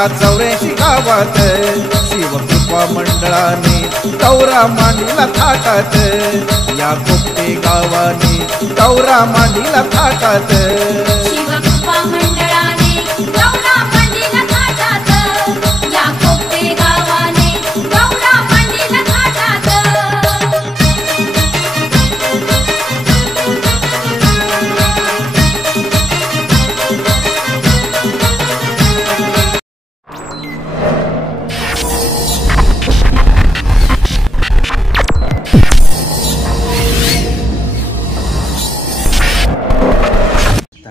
या 84 गावात शिवकृपा मंडळाने गौरा मांडीला थाटात, या कोपटे गावाने गौरा मांडीला थाटात, शिवकृपा मंडळाने गौरा मांडीला थाटात, या कोपटे गावाने गौरा मांडीला थाटात।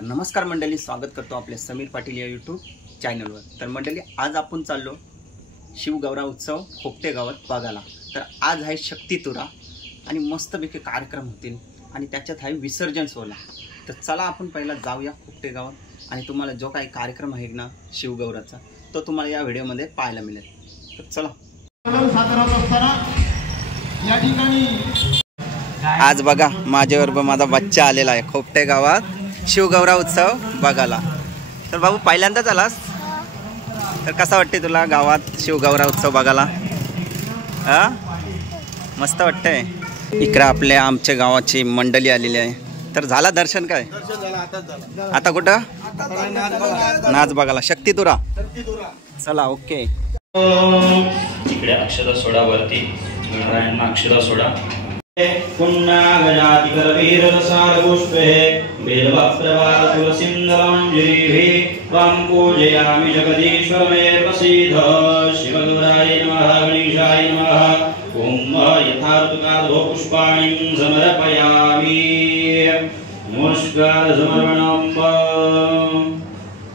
नमस्कार मंडळी, स्वागत करतो आपल्या समीर पाटील या यूट्यूब चॅनलवर। तर मंडळी, आज आपण चाललो शिवगौरा उत्सव खोपटे गावात बघायला। तर आज आहे शक्तितुरा आणि मस्तपैकी कार्यक्रम होतील आणि त्याच्यात आहे विसर्जन सोहळा। तर चला आपण पहिला जाऊया खोपटे गावात आणि तुम्हाला जो काही कार्यक्रम आहे ना शिवगौराचा तो तुम्हाला या व्हिडिओमध्ये पाहायला मिळेल। तर चला। आज बघा माझ्याबरोबर माझा बच्चा आलेला आहे खोपटे गावात शिवगौरा उत्सव बघायला। तर बाबू पहिल्यांदाच आलास, तर कसा वाटते तुला गावात शिवगौरा उत्सव बघायला? मस्त वाटतंय। इकडे आपल्या आमच्या गावाची मंडळी आलेली आहे। तर झाला दर्शन? काय आता कुठं नाच बघायला शक्तितुरा? चला ओके। इकडे अक्षता सोडा वरती, अक्षता सोडा पुन्नागजाति करवीरसार पुष्पे बेलवक्त्रवार तुलसीन्दलाञ्जलिभिः त्वं पूजयामि जगदीश्वरमेव प्रसीद। शिवगौराय नमः, गणेशाय नमः। ॐ यथार्थकारो पुष्पाणिं समर्पयामि। नमस्कार समर्पणं।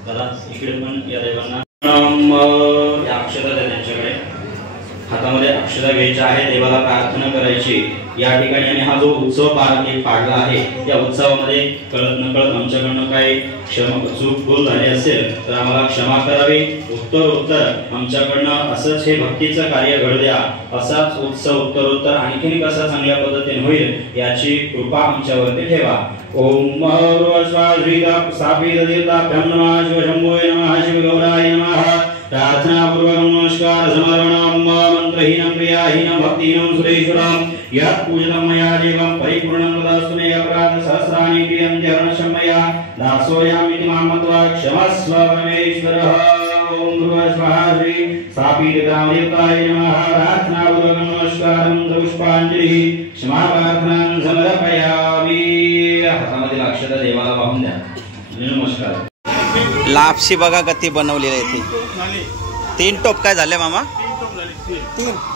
दादा इकडे पण या देवांना या अक्षता त्यांच्याकडे हातामध्ये अक्षता घ्यायच्या आहे, देवाला प्रार्थना करायची या ठिकाणी। आणि हा जो उत्सव पाडला आहे या उत्सवामध्ये कळत नकळत आमच्याकडनं काही चूक भूल झाली असेल तर आम्हाला क्षमा करावी। उत्तर आमच्याकडनं असंच हे भक्तीचं कार्य घडू द्या, असाच उत्सव उत्तरोत्तर आणखीन कसा चांगल्या पद्धतीने होईल याची कृपा आमच्यावरती ठेवा। ओम शिवशंभोय नमः, शिवगौराय नमः। प्रार्थना पूर्वक नमस्कार समर्पणं। मंत्रहीनं क्रियाहीनं भक्तिहीनं सुरेश्वरं यत् पूजितं मया देवं परिपूर्णं तदस्तु मे। अपराध सहस्राणि क्रियन्ते हरणशं मया, दासोऽयमिति मां मत्वा क्षमस्व परमेश्वरः। ओम भूर्भुवः श्री स्थापितग्रामदेवताय नमः। प्रार्थना पूर्वक नमस्कारं पुष्पांजलिः क्षमा प्रार्थनां समर्पयामि। हातामधील अक्षता देवाला वाहून द्या। नमस्कार। लापशी बघा कधी बनवलेली आहे ती। 3 टोप काय झाले मामा?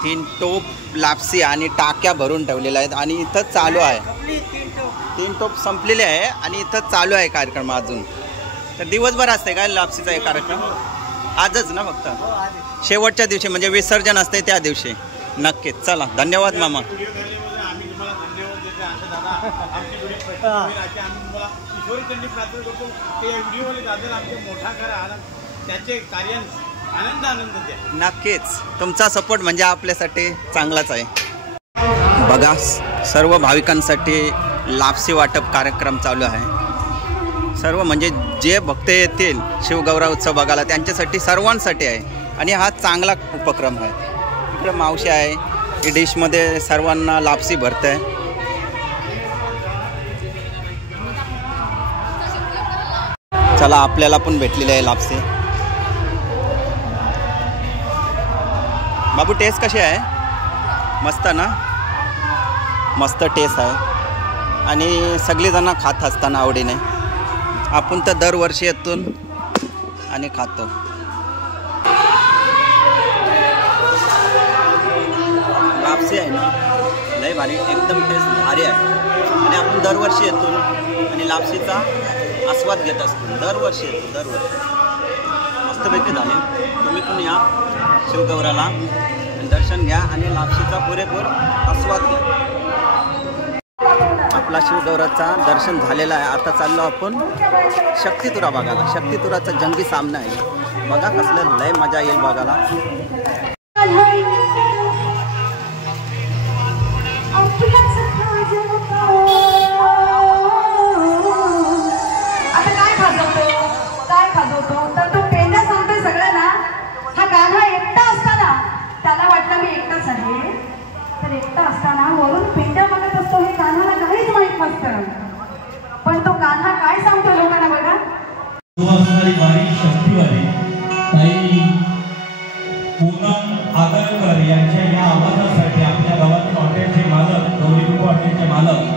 3 टोप लापसी आणि टाक्या भरून ठेवलेल्या आहेत आणि इथं चालू आहे। 3 टोप संपलेले आहे आणि इथं चालू आहे कार्यक्रम अजून। तर दिवसभर असते काय लापसीचा हे कार्यक्रम? आजच ना फक्त शेवटच्या दिवशी म्हणजे विसर्जन असते त्या दिवशी? नक्कीच। चला धन्यवाद मामा। नक्कीच तुमचा सपोर्ट म्हणजे आपल्यासाठी चांगलाच आहे। बघा सर्व भाविकांसाठी लापसी वाटप कार्यक्रम चालू आहे। सर्व म्हणजे जे भक्त येतील शिवगौरा उत्सव बघायला त्यांच्यासाठी सर्वांसाठी आहे आणि हा चांगला उपक्रम आहे। इकडे मावशी आहे, ही डिशमध्ये सर्वांना लापसी भरते आहे। चला आपल्याला पण भेटलेली आहे लापसी। बाबू टेस्ट कशी आहे? मस्त ना? मस्त टेस्ट आहे आणि सगळेजण खात असताना आवडीने। आपण तर दरवर्षी येतो आणि खातो। लापसी आहे ना लय भारी, एकदम टेस्ट भारी आहे आणि आपण दरवर्षी येतो आणि लापसीचा आस्वाद घेत असतो। दरवर्षी येतो, दरवर्षी मस्तपैकी झाले। तुम्ही पण या शिवगौराला दर्शन घ्या आणि लापसीचा पुरेपूर आस्वाद घ्या। आपला शिवगौराचा दर्शन झालेला आहे। आता चाललो आपण शक्तितुरा बघायला। शक्तितुराचा जंगी सामना आहे, बघा कसलं लय मजा येईल बघायला। आता काय खाजवतो तर तो पेंड्या सांगतोय सगळ्यांना सुवासणारी वारी शक्तीवाली ताई पूनम आगरकर यांच्या या आवाजासाठी आपल्या गावातील हॉटेलचे मालक गौरी कृपा हॉटेलचे मालक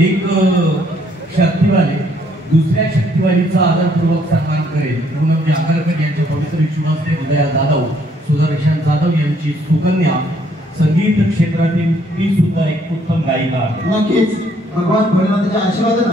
एक शक्तीवाले दुसऱ्या शक्तीवालीचा आदरपूर्वक सन्मान करेल. पूनम आगरकर यांच्या पवित्र विश्वासते उदया जाधव सुदर्शन जाधव यांची सुकन्या संगीत क्षेत्रातील ती सुद्धा एक उत्तम गायिका. नक्कीच भगवान भोलेनाथाच्या आशीर्वाद.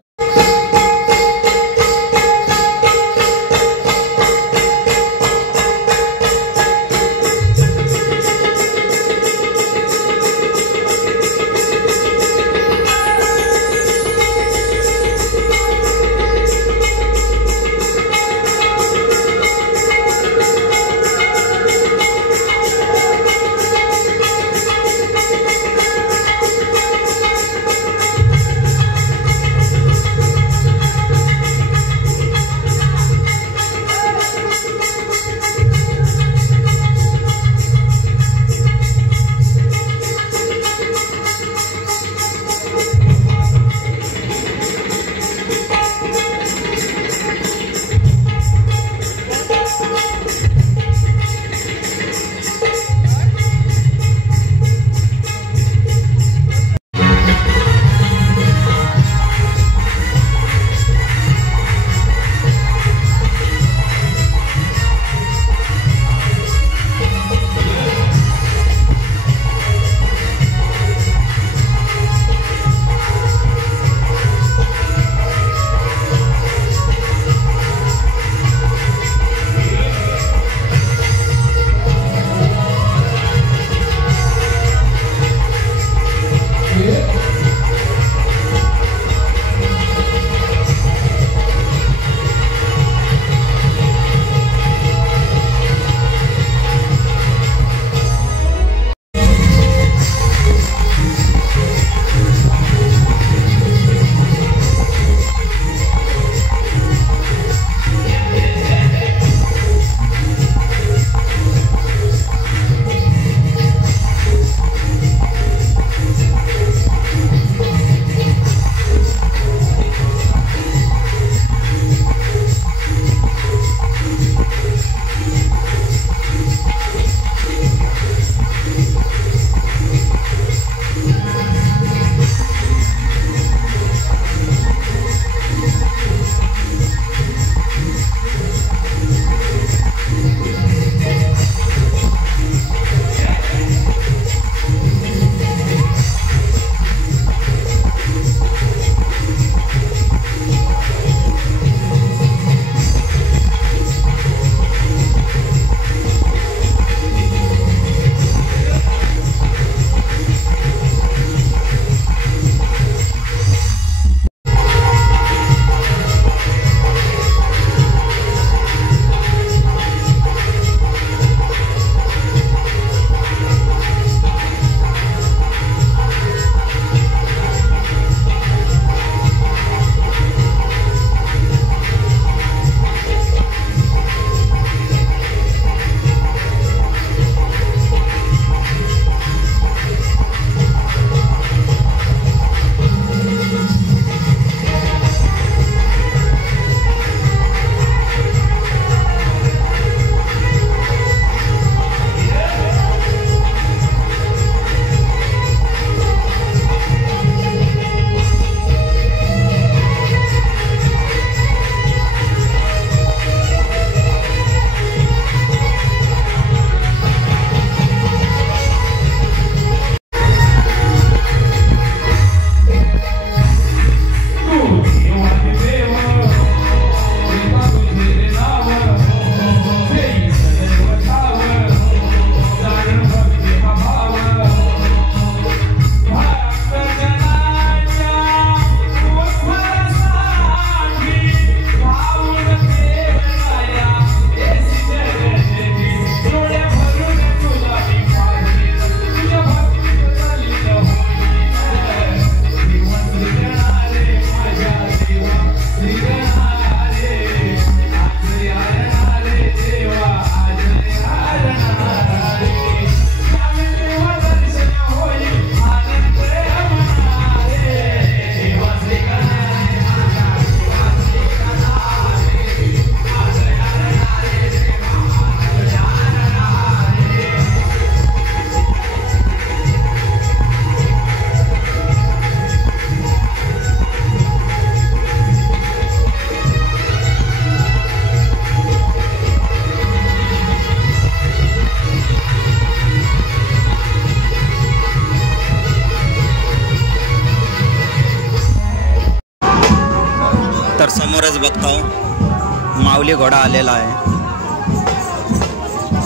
माऊली घोडा आलेला आहे.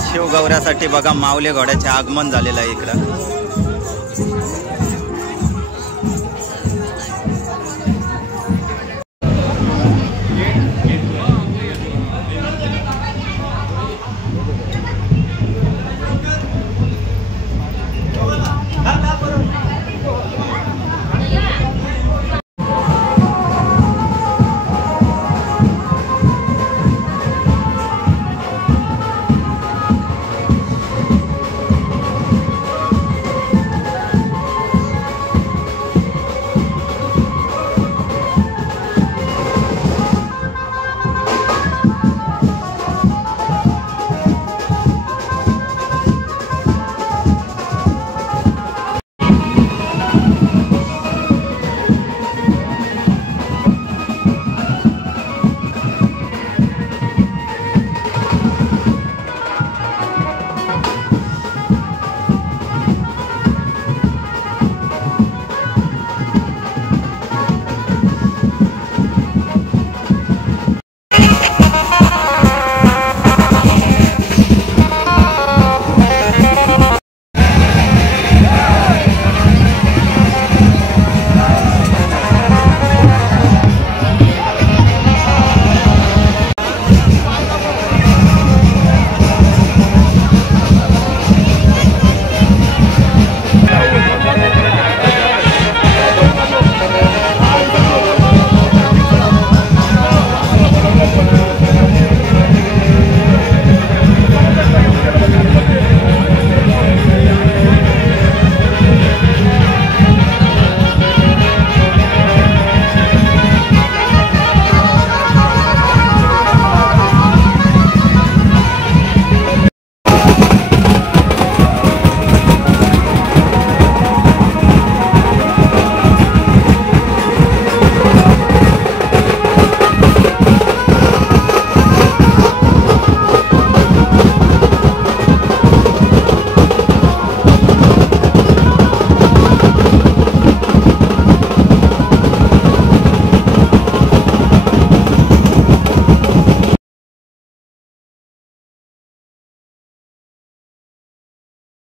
शिवगौऱ्यासाठी बघा माऊली घोड्याचे आगमन झालेलं आहे इकडं.